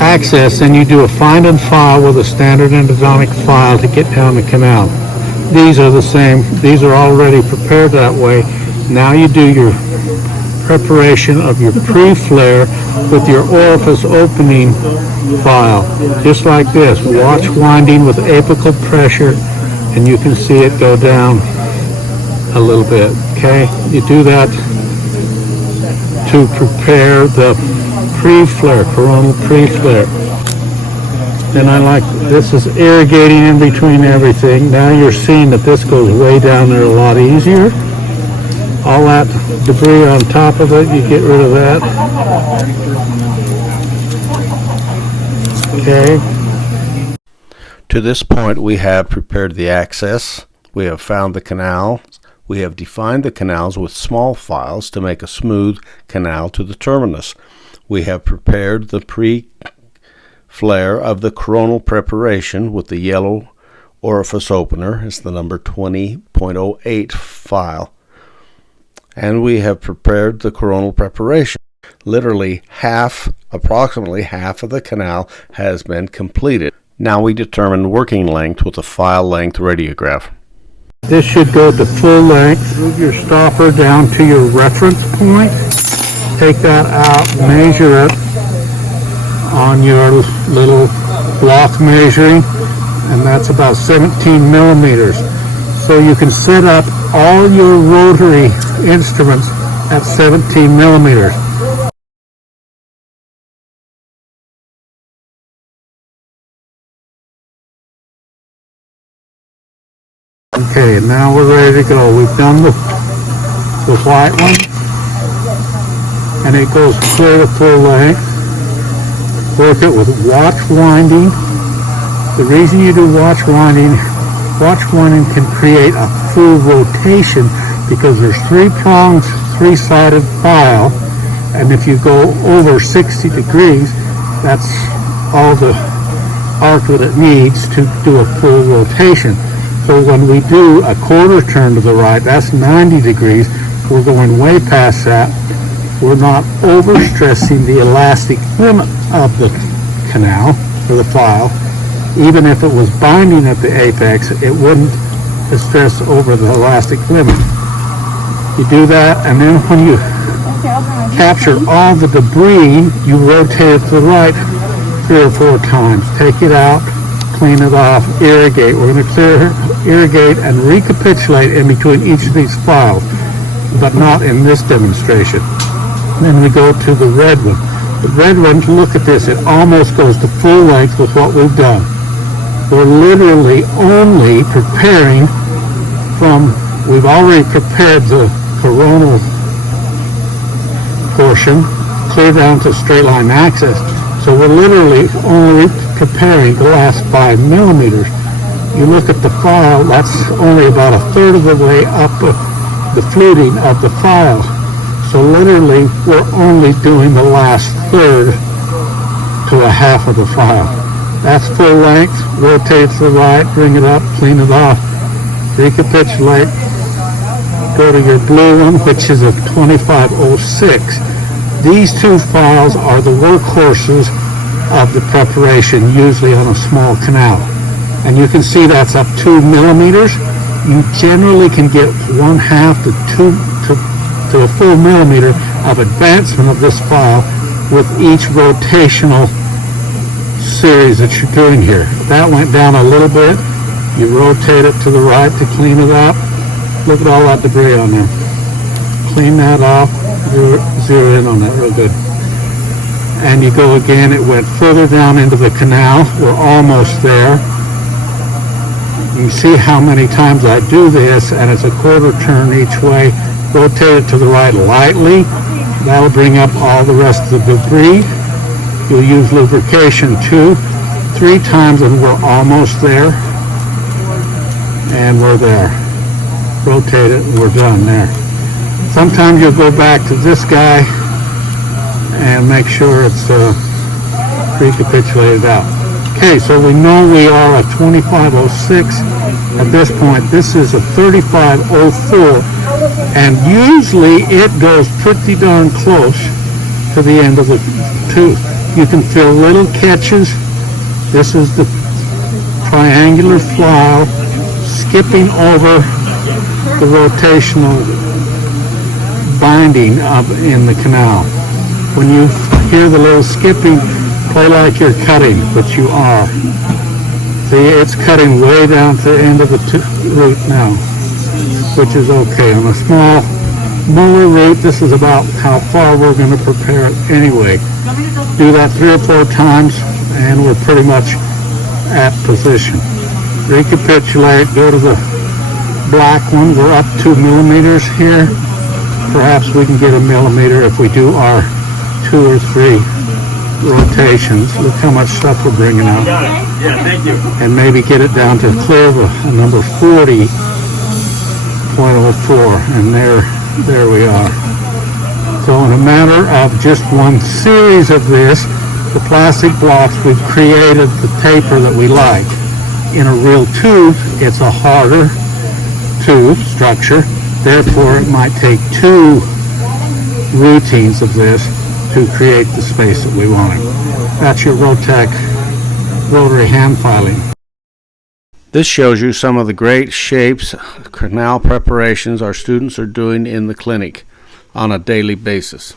access, then you do a find and file with a standard endodontic file to get down the canal. These are the same. These are already prepared that way. Now you do your preparation of your pre-flare with your orifice opening file, just like this. Watch winding with apical pressure, and you can see it go down a little bit. Okay, you do that to prepare the pre-flare, coronal pre-flare. Then this is irrigating in between everything. Now you're seeing that this goes way down there a lot easier. All that debris on top of it, you get rid of that. Okay. To this point, we have prepared the access. We have found the canal. We have defined the canals with small files to make a smooth canal to the terminus. We have prepared the pre-flare of the coronal preparation with the yellow orifice opener. It's the number 20.08 file. And we have prepared the coronal preparation. Literally approximately half of the canal has been completed. Now we determine working length with a file length radiograph. This should go to full length. Move your stopper down to your reference point. Take that out, measure it on your little block measuring, and that's about 17 millimeters. So you can set up all your rotary instruments at 17 millimeters. Okay, now we're ready to go. We've done the white one, and it goes clear to full length. Work it with watch winding. The reason you do watch winding can create a full rotation because there's 3 prongs, 3-sided file, and if you go over 60 degrees, that's all the arc that it needs to do a full rotation. So when we do a quarter turn to the right, that's 90 degrees. We're going way past that. We're not overstressing the elastic limit of the canal or the file. Even if it was binding at the apex, it wouldn't stress over the elastic limit. You do that, and then when you capture all the debris, you rotate it to the right 3 or 4 times. Take it out, clean it off, irrigate. We're going to irrigate and recapitulate in between each of these files, but not in this demonstration. Then we go to the red one. The red one, look at this, it almost goes to full length with what we've done. We're literally only preparing we've already prepared the coronal portion, clear down to straight line access. So we're literally only preparing the last 5 millimeters. You look at the file, that's only about 1/3 of the way up the fluting of the file. So literally, we're only doing the last 1/3 to 1/2 of the file. That's full length. Rotate to the right, bring it up, clean it off, recapitulate. Go to your blue one, which is a 2506. These 2 files are the workhorses of the preparation, usually on a small canal. And you can see that's up 2 millimeters. You generally can get 1/2 to 2 to a full millimeter of advancement of this file with each rotational series that you're doing here. That went down a little bit. You rotate it to the right to clean it up. Look at all that debris on there. Clean that off. Zero in on that real good. And you go again. It went further down into the canal. We're almost there. You see how many times I do this, and it's a quarter turn each way. Rotate it to the right lightly. That'll bring up all the rest of the debris. You'll use lubrication 2, 3 times, and we're almost there. And we're there. Rotate it, and we're done there. Sometimes you'll go back to this guy and make sure it's recapitulated out. Okay, so we know we are at 2506 at this point. This is a 3504, and usually it goes pretty darn close to the end of the tooth. You can fill little catches. This is the triangular file skipping over the rotational binding up in the canal. When you hear the little skipping, play like you're cutting, but you are. See, it's cutting way down to the end of the root now, which is okay. On a small molar root, this is about how far we're going to prepare it anyway. Do that 3 or 4 times, and we're pretty much at position. Recapitulate, go to the black one. We're up 2 millimeters here. Perhaps we can get a millimeter if we do our 2 or 3 rotations. Look how much stuff we're bringing out. Yeah, thank you. And maybe get it down to clear of a number 40.04, and there we are. So in a matter of just one series of this, the plastic blocks, we've created the taper that we like. In a real tooth, it's a harder tooth structure. Therefore, it might take 2 routines of this to create the space that we wanted. That's your RoTAC rotary hand filing. This shows you some of the great shapes, canal preparations our students are doing in the clinic on a daily basis.